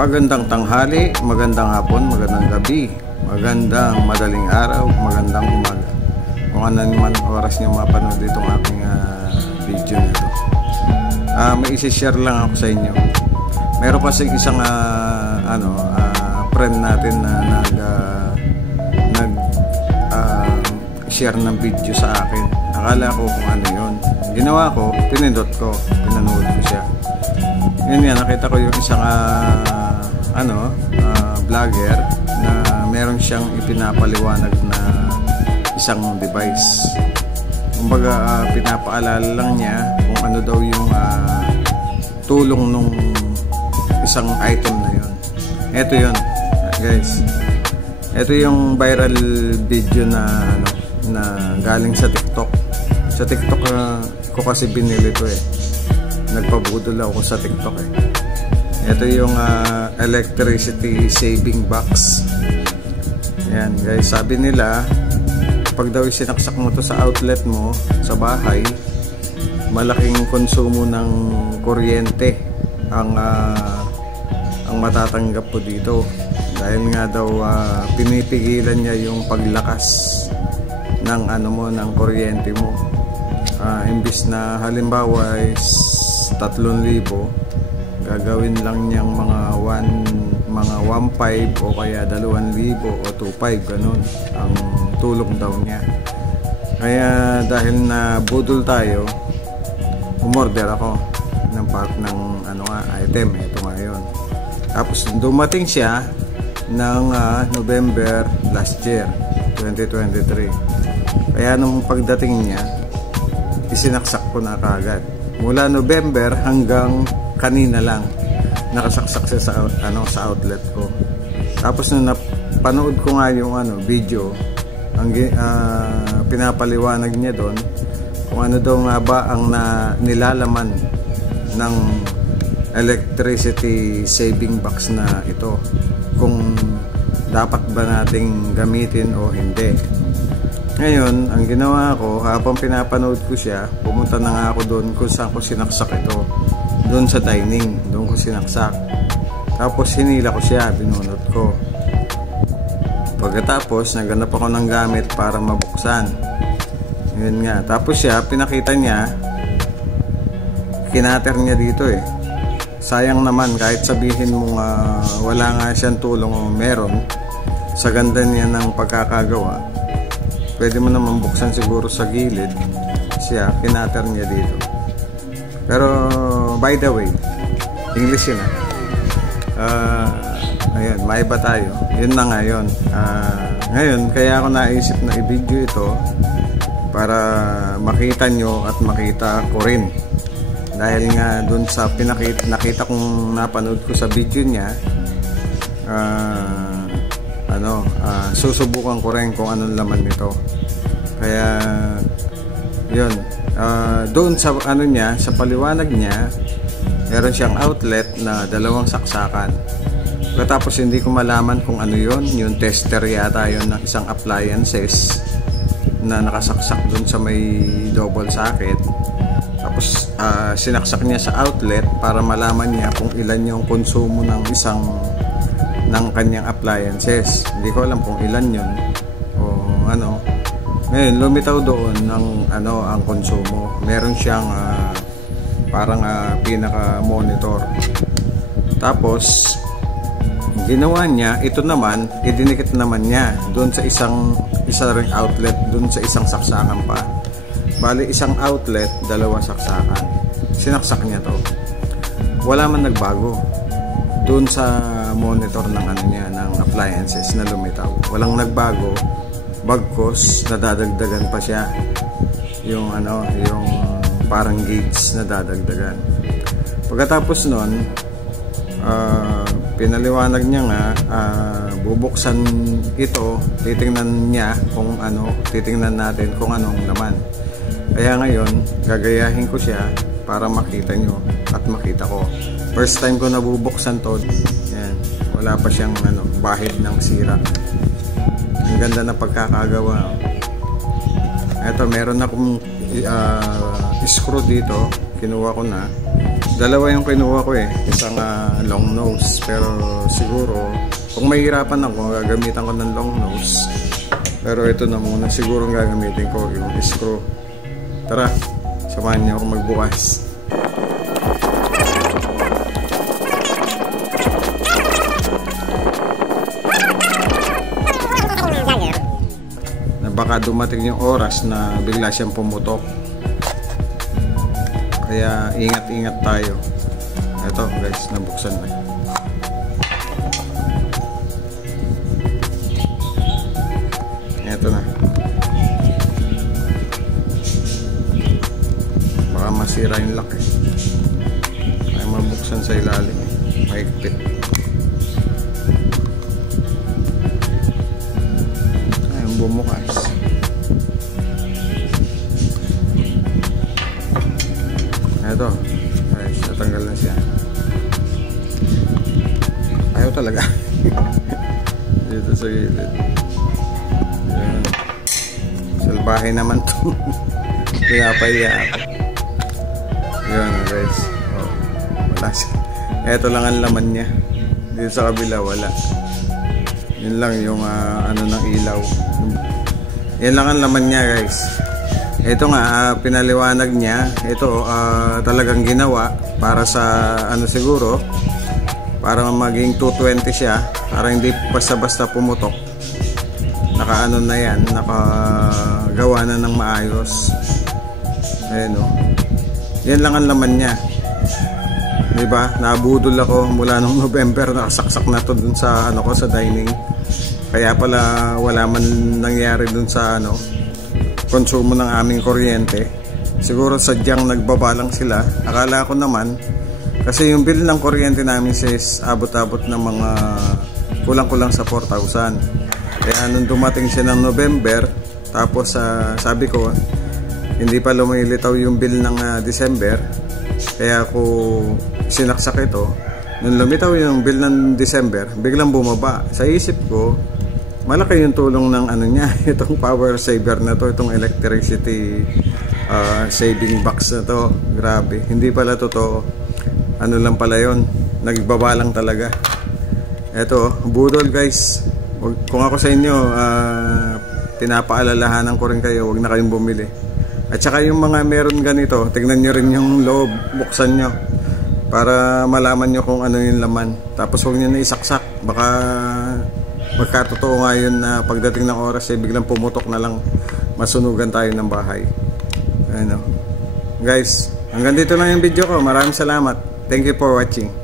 Magandang tanghali, magandang hapon, magandang gabi, magandang madaling araw, magandang umaga. Kung ano naman oras niyo mapanood itong aking video nito. May isi-share lang ako sa inyo. Meron kasi isang friend natin na nag-share ng video sa akin. Akala ko kung ano yun. Ginawa ko, pinindot ko, pinanood ko siya. Yun nga, nakita ko yung isang vlogger na meron siyang ipinapaliwanag na isang device. Kumbaga, pinapaalala lang niya kung ano daw yung tulong nung isang item na yun. Ito yun, guys. Ito yung viral video na galing sa TikTok. Sa TikTok ko kasi binili ito eh. Nagpabudol ako sa TikTok eh. Ito yung electricity saving box. Yan guys, sabi nila pag daw sinaksak mo to sa outlet mo sa bahay, malaking konsumo ng kuryente ang matatanggap po dito. Dahil nga daw pinipigilan niya yung paglakas ng ng kuryente mo. Imbis na halimbawa is 3,000, gagawin lang niyang mga 1.5 o kaya 2,000 o 2.5, ganun ang tulong daw niya. Kaya dahil na budol tayo, umorder ako ng pack ng item. Ito nga yun. Tapos dumating siya ng November last year, 2023. Kaya nung pagdating niya, isinaksak ko na kagad. Mula November hanggang kanina lang nakasaksak siya sa outlet ko. Tapos nung napanood ko nga yung video, ang pinapaliwanag niya doon kung ano daw nga ba ang nilalaman ng electricity saving box na ito, kung dapat ba nating gamitin o hindi. Ngayon, ang ginawa ko, habang pinapanood ko siya, pumunta na nga ako doon kung saan ko sinaksak ito. Doon sa dining, doon ko sinaksak. Tapos hinila ko siya, binunot ko. Pagkatapos, naghanap ako ng gamit para mabuksan. Yun nga. Tapos siya, pinakita niya, kinater niya dito eh. Sayang naman, kahit sabihin mo wala nga siyang tulong o meron, sa ganda niya ng pagkakagawa, pwede mo naman buksan siguro sa gilid. Siya, kinater niya dito. Pero, by the way, English yun ayun, maiba tayo. Yun na nga yun. Ngayon, kaya ako naisip na i-video ito para makita nyo at makita ko rin. Dahil nga dun sa nakita kong napanood ko sa video niya, susubukan ko rin kung anong laman nito. Kaya yun, doon sa sa paliwanag niya, meron siyang outlet na 2 saksakan. Tapos hindi ko malaman kung ano yun, yung tester yata yun ng isang appliances na nakasaksak doon sa may double socket. Tapos sinaksak niya sa outlet para malaman niya kung ilan yung konsumo ng kanyang appliances. Hindi ko alam kung ilan yun o ano. Ngayon, lumitaw doon ng ang konsumo. Meron siyang parang pinaka-monitor. Tapos ginawa niya, ito naman, idinikit naman niya doon sa isa ring outlet, doon sa isang saksakan pa. Bali, isang outlet, 2 saksakan. Sinaksak niya to. Wala man nagbago doon sa monitor ng ng appliances na lumitaw. Walang nagbago. Bagkos, nadadagdagan pa siya yung yung parang gauge na dadagdagan. Pagkatapos nun, pinaliwanag niya nga, bubuksan ito, titingnan natin kung anong laman. Kaya ngayon, gagayahin ko siya para makita nyo at makita ko. First time ko nabubuksan to, yan, wala pa siyang bahid ng sira. Ang ganda na pagkakagawa. Eto, meron akong screw dito. Kinuha ko na. Dalawa yung kinuha ko eh. Isang long nose. Pero siguro, kung mahirapan ako, gagamitan ko ng long nose. Pero ito na muna. Siguro gagamitin ko yung screw. Tara, samahan niyo ako magbukas. Baka dumating yung oras na bigla siyang pumutok, kaya ingat-ingat tayo. Ito guys, nabuksan na. Ito na, baka masira yung lock eh. Ay mabuksan sa ilalim, mahigpit. Ayun, bumukas. Ito, guys, natanggal na siya. Ayaw talaga. Dito sa gilid. Yan. Salbahe naman to. Pinapaya ako. Yan guys. Oh, wala siya. Ito lang ang laman niya. Dito sa kabila wala. Yun lang yung ano ng ilaw. Yan lang ang laman niya guys. Ito nga, pinaliwanag niya. Ito talagang ginawa para sa ano siguro, para maging 220 siya, para hindi basta-basta pumutok. Nakaano na yan, nakagawa na ng maayos. Ayan o. Yan lang ang laman niya. Diba? Nabudol ako mula nung November, nakasaksak na to dun sa ano ko, sa dining. Kaya pala wala man nangyari dun sa ano, konsumo ng aming kuryente. Siguro sadyang nagbabalang sila. Akala ko naman, kasi yung bill ng kuryente namin is abot-abot ng mga kulang-kulang sa 4,000. Kaya nung dumating siya ng November, tapos sabi ko, hindi pa lumilitaw yung bill ng December. Kaya ako sinaksak ito. Nung lumitaw yung bill ng December, biglang bumaba. Sa isip ko, malaki yung tulong ng ano niya, itong power saver na to, itong electricity saving box na to. Grabe, hindi pala totoo. Ano lang pala yun, nagbabalang talaga. Eto, budol guys. Kung ako sa inyo, pinapaalalahanan ko rin kayo, huwag na kayong bumili. At saka yung mga meron ganito, tignan nyo rin yung loob, buksan nyo para malaman nyo kung ano yung laman. Tapos huwag nyo na isaksak, baka magkatotoo nga yun na pagdating ng oras eh biglang pumutok na lang, masunugan tayo ng bahay. Ano guys, hanggang dito lang yung video ko. Maraming salamat. Thank you for watching.